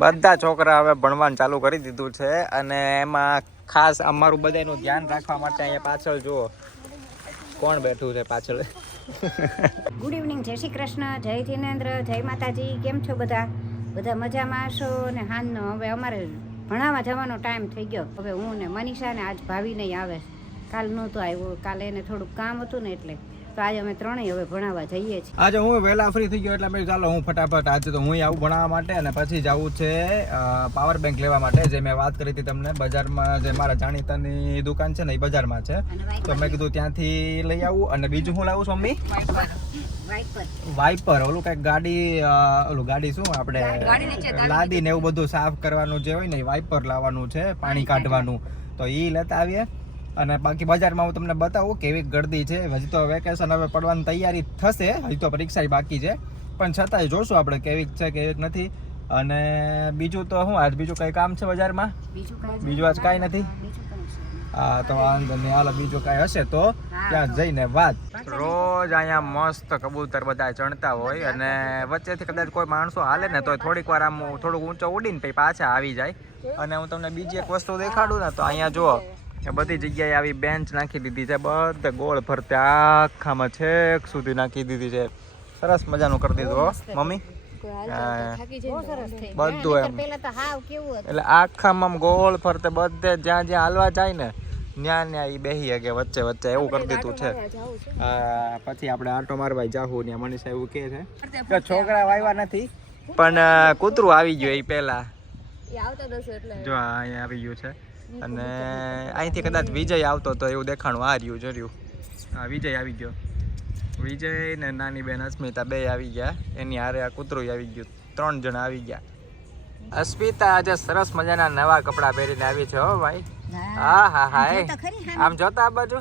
બધા છોકરા હવે ભણવાનું ચાલુ કરી દીધું છે અને એમાં ખાસ અમારું બધાનું ધ્યાન રાખવા માટે અહીંયા પાછળ જુઓ કોણ બેઠું છે પાછળ. ગુડ ઇવનિંગ, જય શ્રી કૃષ્ણ, જય જિનેન્દ્ર, જય માતાજી. કેમ છો બધા? બધા મજામાં હશો ને? હાનનો હવે અમારે ભણાવવા જવાનો ટાઈમ થઈ ગયો. હવે હું ને મનીષા ને આજ ભાવી નહીં આવે, કાલ નહોતો આવ્યો, કાલે એને થોડુંક કામ હતું ને એટલે તો આજે અમે ત્રણેય હવે ભણાવવા જઈએ છીએ. આજે હું વહેલા ફ્રી થઈ ગયો એટલે મેં ચાલો હું ફટાફટ આજે તો હું આવું ભણાવવા માટે અને પછી જવું છે પાવર બેંક લેવા માટે. જે મેં વાત કરી હતી તમને, બજારમાં જે મારા જાણીતાની દુકાન છે ને એ બજારમાં છે, તો મેં કીધું ત્યાંથી લઈ આવું. અને બીજું હું લાવું છું મમ્મી? વાઇપર, ઓલું કઈક ગાડી શું આપણે લાદી ને એવું બધું સાફ કરવાનું જે હોય ને એ વાઇપર લાવવાનું છે, પાણી કાઢવાનું, તો એ લેતા આવીએ. અને બાકી બજારમાં હું તમને બતાવું કેવી ગર્દી છે. હજી તો વેકેશન હવે પડવાની તૈયારી થશે, હજી તો પરીક્ષા બાકી છે, પણ છતાંય જોશું આપણે કેવી છે કેવી નથી. અને બીજું તો શું આજ બીજું કઈ કામ છે બજારમાં? બીજું આજ કાંઈ નથી. હા તો વાંધો નહીં, હાલો બીજું કાંઈ હશે તો ત્યાં જઈને વાત. રોજ અહીંયા મસ્ત કબૂતર બધા ચણતા હોય અને વચ્ચેથી કદાચ કોઈ માણસો હાલે ને તો થોડીક વાર આમ થોડુંક ઊંચો ઉડીને પછી પાછા આવી જાય. અને હું તમને બીજી એક વસ્તુ દેખાડું ને તો અહીંયા જુઓ એ બધી જગ્યાએ આવી બેન્ચ નાખી દીધી છે, બધે ગોળ ફરતે આખામાં છેક સુધી નાખી દીધી છે. સરસ મજાનું કરી દીધું હો મમ્મી, બધું એમ. એટલે આખામાં ગોળ ફરતે બધે જ્યાં જ્યાં હાલવા જાય ને ત્યાં ત્યાં એ બેસી શકે વચ્ચે વચ્ચે, એવું કરી દીધું છે. પછી આપણે આટો મારવા જાહું ત્યાં મનીષા એવું કહે છે કે છોકરા વાવ્યા નથી પણ કૂતરું આવી ગયું એ પહેલા. જો અહીંયા આવી ગયું છે અને અહીંથી કદાચ વિજય આવતો તો એવું દેખાણું. આ રહ્યું જોર્યું, હા વિજય આવી ગયો. વિજય ને નાની બેન અસ્મિતા બે આવી ગયા, એની હારે આ કૂતરું આવી ગયું, 3 જણા આવી ગયા. અસ્મિતા આજે સરસ મજાના નવા કપડા પહેરીને આવી છે હો ભાઈ. હા હા હા, આમ જોતા આ બાજુ,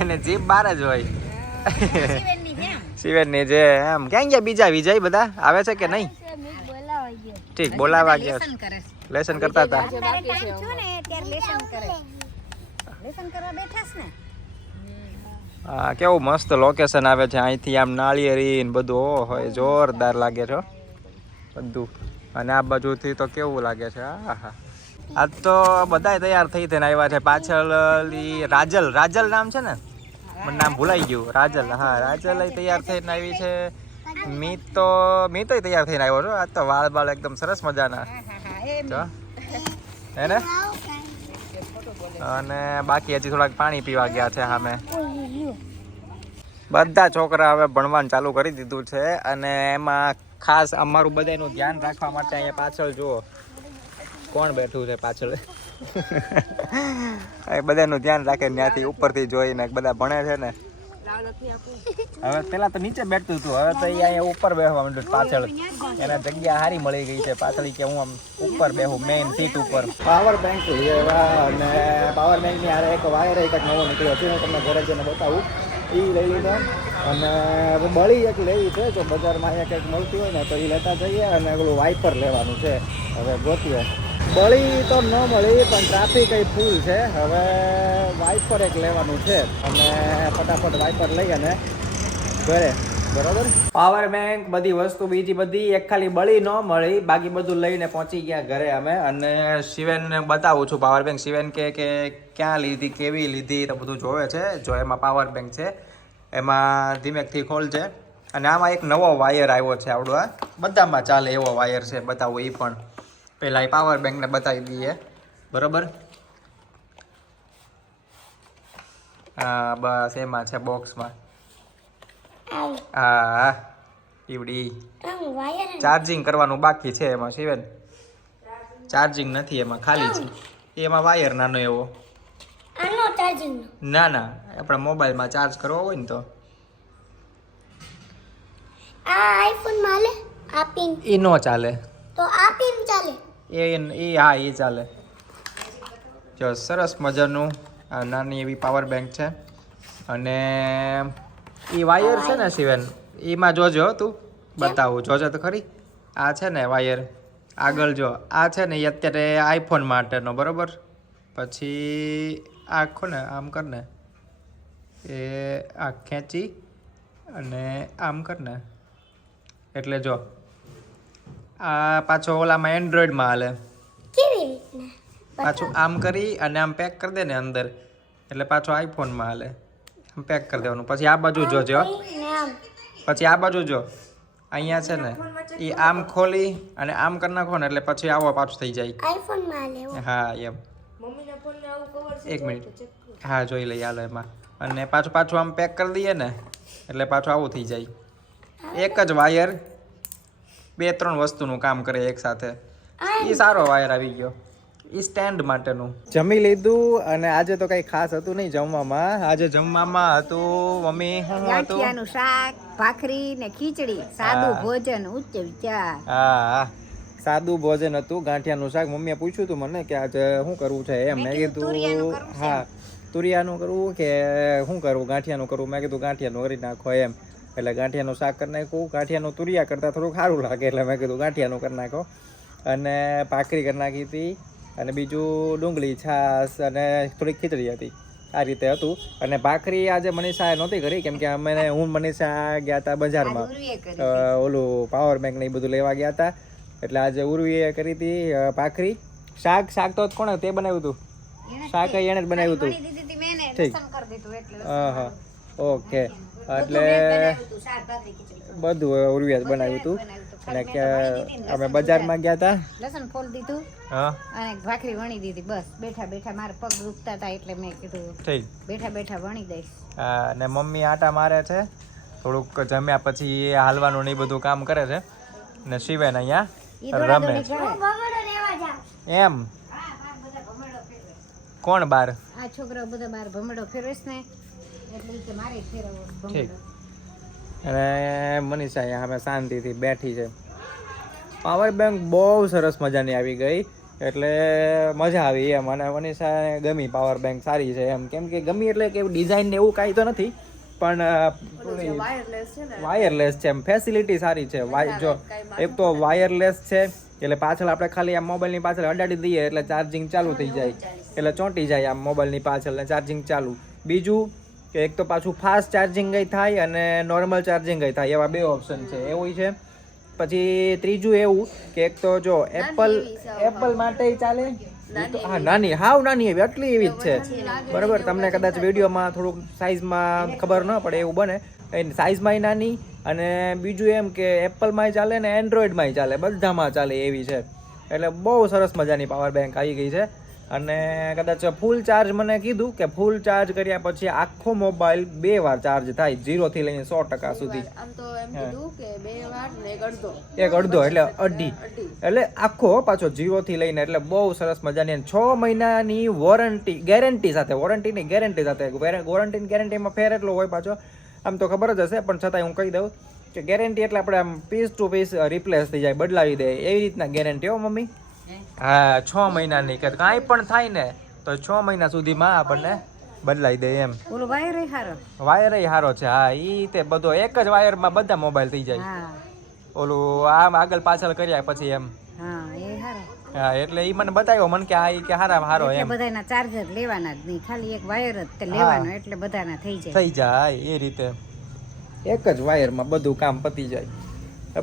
એને જીભ બાર જ હોય શિવેન ની જે. એમ ક્યાં ગયા બીજા વિજય? બધા આવે છે કે નહીં? ઠીક, બોલાવા ગયા, લેસન કરતા હતા. હા કેવું મસ્ત લોકેશન આવે છે અહીંથી, આમ નાળિયેરી ને બધું હોય, જોરદાર લાગે છે બધું. અને આ બાજુથી તો કેવું લાગે છે. હા હા, આજ તો બધા તૈયાર થઈ થઈને આવ્યા છે. પાછળ રાજલ નામ છે ને, મને નામ ભૂલાઈ ગયું. રાજલ, હા રાજલ તૈયાર થઈને આવી છે. મીતો તૈયાર થઈને આવ્યો છો. આજ તો વાળ બાળ એકદમ સરસ મજાના હે ને. અને બાકી હજી થોડાક પાણી પીવા ગયા છે સામે. બધા છોકરા હવે ભણવાનું ચાલુ કરી દીધું છે અને એમાં ખાસ અમારું બધાનું ધ્યાન રાખવા માટે અહીંયા પાછળ જુઓ કોણ બેઠું છે પાછળ. બધાનું ધ્યાન રાખે, ત્યાંથી ઉપરથી જોઈને બધા ભણે છે ને. હવે પેલા તો નીચે બેઠતું હતું, હવે તો અહીંયા ઉપર બેસવા માંડ્યું પાછળ. એને જગ્યા સારી મળી ગઈ છે પાછળ, કે હું આમ ઉપર બેહું મેઇન સીટ ઉપર. પાવર બેંક અને પાવર બેંક ની હારે એક વાયર એક નવો નીકળ્યો છે, હું તમને ઘરે જઈને બતાવું. એ લઈ લીધો અને બળી એક લેવી છે. જો બજારમાં અહીંયા કંઈક મળતી હોય ને તો એ લેતા જઈએ. અને પેલું વાઇપર લેવાનું છે, હવે ગોતીએ. બળી તો ન મળી પણ ટ્રાફિક કઈ ફૂલ છે. હવે વાઇપર એક લેવાનું છે અને ફટાફટ વાઇપર લઈ અને ઘરે. બરોબર, પાવર બેંક બધી વસ્તુ બીજી બધી, એક ખાલી બળી ન મળી, બાકી બધું લઈને પહોંચી ગયા ઘરે અમે. અને શિવેનને બતાવું છું પાવર બેંક. શિવેન કે ક્યાં લીધી, કેવી લીધી, તો બધું જોવે છે. જો એમાં પાવર બેંક છે, એમાં ધીમેકથી ખોલજે. અને આમાં એક નવો વાયર આવ્યો છે આવડો, આ બધામાં ચાલે એવો વાયર છે. બતાવું એ પણ પહેલાં એ પાવર બેંકને બતાવી દઈએ. બરાબર, હા બસ એમાં છે બોક્સમાં. હા ઈવડી ચાર્જિંગ કરવાનું બાકી છે એમાં. શિવેન ચાર્જિંગ નથી એમાં, ખાલી છે. એમાં વાયર નાનો એવો. ના ના, આપણા મોબાઈલમાં ચાર્જ કરવો હોય ને તો. એ નો ચાલે તો આ પિન ચાલે. એ હા એ ચાલે. જો સરસ મજાનું આ નાની એવી પાવર બેંક છે. અને એ વાયર છે ને શિવેન, એમાં જોજો તું, બતાવું જોજો તો ખરી. આ છે ને વાયર આગળ જો, આ છે ને એ અત્યારે આઈફોન માટેનો. બરાબર, પછી આખો ને આમ કરને, એ આ ખેંચી અને આમ કરને એટલે જો આ પાછો ઓલામાં એન્ડ્રોઈડમાં હાલે. કેવી રીતના? પાછું આમ કરી અને આમ પેક કરી દે ને અંદર, એટલે પાછો આઈફોનમાં હાલે. આમ પેક કરી દેવાનું. પછી આ બાજુ જોજો, ને આમ. પછી આ બાજુ જો, અહીંયા છે ને એ આમ ખોલી અને આમ કરી નાખો ને એટલે પછી આવો પાછું થઈ જાય. આઈફોનમાં લેવો. હા એમ. એક મિનિટ, હા જોઈ લઈએ હાલો એમાં. અને પાછું આમ પેક કરી દઈએ ને એટલે પાછું આવું થઈ જાય. એક જ વાયર 2-3 વસ્તુનું કામ કરે એક સાથે. એ સારો વાયર આવી ગયો. એ સ્ટેન્ડ માટેનું. જમી લીધું અને આજે તો કઈ ખાસ હતું નહીં જમવામાં. આજે જમવામાં હતું મમ્મી શું હતું? ગાંઠિયાનું શાક, ભાખરી ને ખીચડી, સાદું ભોજન, ઉચ્ચ વિચાર. હા સાદું ભોજન હતું, ગાંઠિયાનું શાક. મમ્મીએ પૂછ્યું હતું મને કે આજે શું કરવું છે એમ. મેં કીધું હા તુરિયાનું કરવું કે શું કરવું, ગાંઠિયાનું કરવું. મેં કીધું ગાંઠિયાનું કરી નાખો એમ. એટલે ગાંઠિયાનું શાક કરી નાખ્યું. ગાંઠિયાનું તુરિયા કરતાં થોડુંક સારું લાગે એટલે મેં કીધું ગાંઠિયાનું કરી નાખો. અને ભાખરી કરી નાખી હતી અને બીજું ડુંગળી છાશ અને થોડીક ખીચડી હતી. આ રીતે હતું. અને ભાખરી આજે મનીષાએ નહોતી કરી કેમ કે અમે હું મનીષા ગયા હતા બજારમાં ઓલું પાવર બેંક ને એ બધું લેવા ગયા હતા. એટલે આજે ઉર્વીએ કરી હતી ભાખરી. શાક તો કોણે તે બનાવ્યું હતું? શાક એને જ બનાવ્યું હતું. ઠીક. હા ઓકે. એટલે બધું ઉર્વીએ બનાવ્યું હતું. અને કે અમે બજારમાં ગયા હતા, લસણ ફોલ દીધું અને ભાખરી વણી દીધી. બસ બેઠા બેઠા મારા પગ દુખતા હતા એટલે મેં કીધું ઠીક બેઠા બેઠા વણી દઈશ. અને મમ્મી આટા મારે છે થોડુંક જમ્યા પછી હાલવાનું ને એ બધું કામ કરે છે. ને શિવેન અહીંયા રમે ભમરડો લેવા જાવ. એમ. કોણ બાર? આ છોકરાઓ બધા બાર ભમરડો ફેરવેશ ને એટલે કે મારે ફેરવવો ઠીક. ભમરડો. અને મનીષા અહીંયા અમે શાંતિથી બેઠી છે. પાવર બેંક બહુ સરસ મજાની આવી ગઈ એટલે મજા આવી એમ. અને મનીષાને ગમી પાવર બેંક સારી છે એમ. કેમ કે ગમી એટલે કે ડિઝાઇન ને એવું કાંઈ તો નથી પણ વાયરલેસ છે એમ. ફેસિલિટી સારી છે. જો એક તો વાયરલેસ છે એટલે પાછળ આપણે ખાલી આમ મોબાઈલની પાછળ અડાડી દઈએ એટલે ચાર્જિંગ ચાલુ થઈ જાય, એટલે ચોંટી જાય આમ મોબાઈલની પાછળ ને ચાર્જિંગ ચાલુ. બીજું કે એક તો પાછું ફાસ્ટ ચાર્જિંગ થાય અને નોર્મલ ચાર્જિંગ થાય, એવા બે ઓપ્શન છે. એવું છે. પછી ત્રીજું એવું કે એક તો જો એપલ માટે ચાલે. હા નાની, હાવ નાની એવી, આટલી એવી જ છે બરાબર. તમને કદાચ વિડીયોમાં થોડુંક સાઇઝમાં ખબર ન પડે એવું બને. એની સાઇઝમાંય નાની અને બીજું એમ કે એપલમાંય ચાલે ને એન્ડ્રોઈડમાંય ચાલે, બધામાં ચાલે એવી છે. એટલે બહુ સરસ મજાની પાવર બેંક આવી ગઈ છે. અને કદાચ ફૂલ ચાર્જ મને કીધું કે ફૂલ ચાર્જ કર્યા પછી આખો મોબાઈલ 2 વાર ચાર્જ થાય, 0 થી લઈને 100% સુધી. આમ તો એમ કીધું કે 2 વાર ને એક અડધો એટલે અઢી, એટલે આખો પાછો 0 થી લઈને. એટલે બહુ સરસ મજાની 6 મહિનાની વોરંટી ગેરંટી સાથે. વોરંટીની ગેરંટી સાથે. વોરંટીની ગેરંટીમાં ફેર એટલો હોય પાછો, આમ તો ખબર જ હશે પણ છતાંય હું કહી દઉં કે ગેરંટી એટલે આપણે આમ પીસ ટુ પીસ રિપ્લેસ થઈ જાય, બદલાવી દે એવી રીતના ગેરંટી હો મમ્મી. હા 6 મહિનાની કે કાંઈ પણ થાય ને તો 6 મહિના સુધીમાં આપણને બદલાઈ દે એમ. ઓલો વાયર હારો, વાયર સારો છે. હા ઈ તે બધો એક જ વાયરમાં બધા મોબાઈલ થઈ જાય. હા ઓલું આમ આગળ પાછળ કર્યા પછી એમ. હા એ હારો. હા એટલે ઈ મને બતાવ્યો મને કે આ ઈ કે હારામાં હારો એટલે એમ. બધાના ચાર્જર લેવાના જ નહીં, ખાલી એક વાયર જ તે લેવાનો એટલે બધાના થઈ જાય. થઈ જાય એ રીતે એક જ વાયરમાં બધું કામ પતી જાય.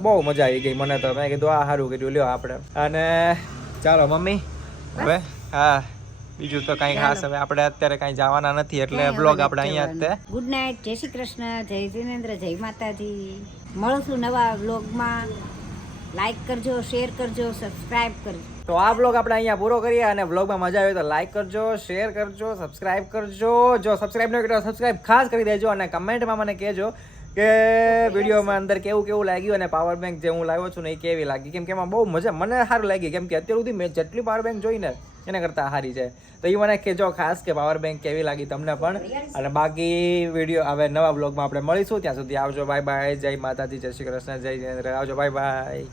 બહુ મજા આવી ગઈ મને તો. મેં કીધું આ સારું કર્યું લ્યો આપણે. અને ચાલો મમ્મી હવે હા બીજું તો કાંઈ ખાસ હવે આપણે અત્યારે કાંઈ જવાના નથી એટલે બ્લોગ આપણે અહીંયા જ તે. ગુડ નાઇટ, જય શ્રી કૃષ્ણ, જય જિનેન્દ્ર, જય માતાજી. મળશું નવા વ્લોગમાં. લાઈક કરજો, શેર કરજો, સબસ્ક્રાઇબ કરજો. તો આ બ્લોગ આપણે અહીંયા પૂરો કરીએ અને બ્લોગમાં મજા આવે તો લાઈક કરજો, શેર કરજો, સબસ્ક્રાઇબ કરજો. જો સબસ્ક્રાઇબ ન કર્યો સબસ્ક્રાઇબ ખાસ કરી દેજો અને કમેન્ટમાં મને કહેજો કે વિડીયોમાં અંદર કેવું લાગ્યું અને પાવર બેંક જે હું લાવ્યો છું ને એ કેવી લાગી. કેમ કે એમાં બહુ મજા મને સારું લાગી કેમ કે અત્યાર સુધી મેં જેટલી પાવર બેંક જોઈને એના કરતાં સારી છે. તો એ મને કહેજો ખાસ કે પાવર બેંક કેવી લાગી તમને પણ. અને બાકી વિડીયો હવે નવા બ્લોગમાં આપણે મળીશું. ત્યાં સુધી આવજો, બાય બાય, જય માતાજી, જય શ્રી કૃષ્ણ, જય જિનેન્દ્ર. આવજો, બાય બાય.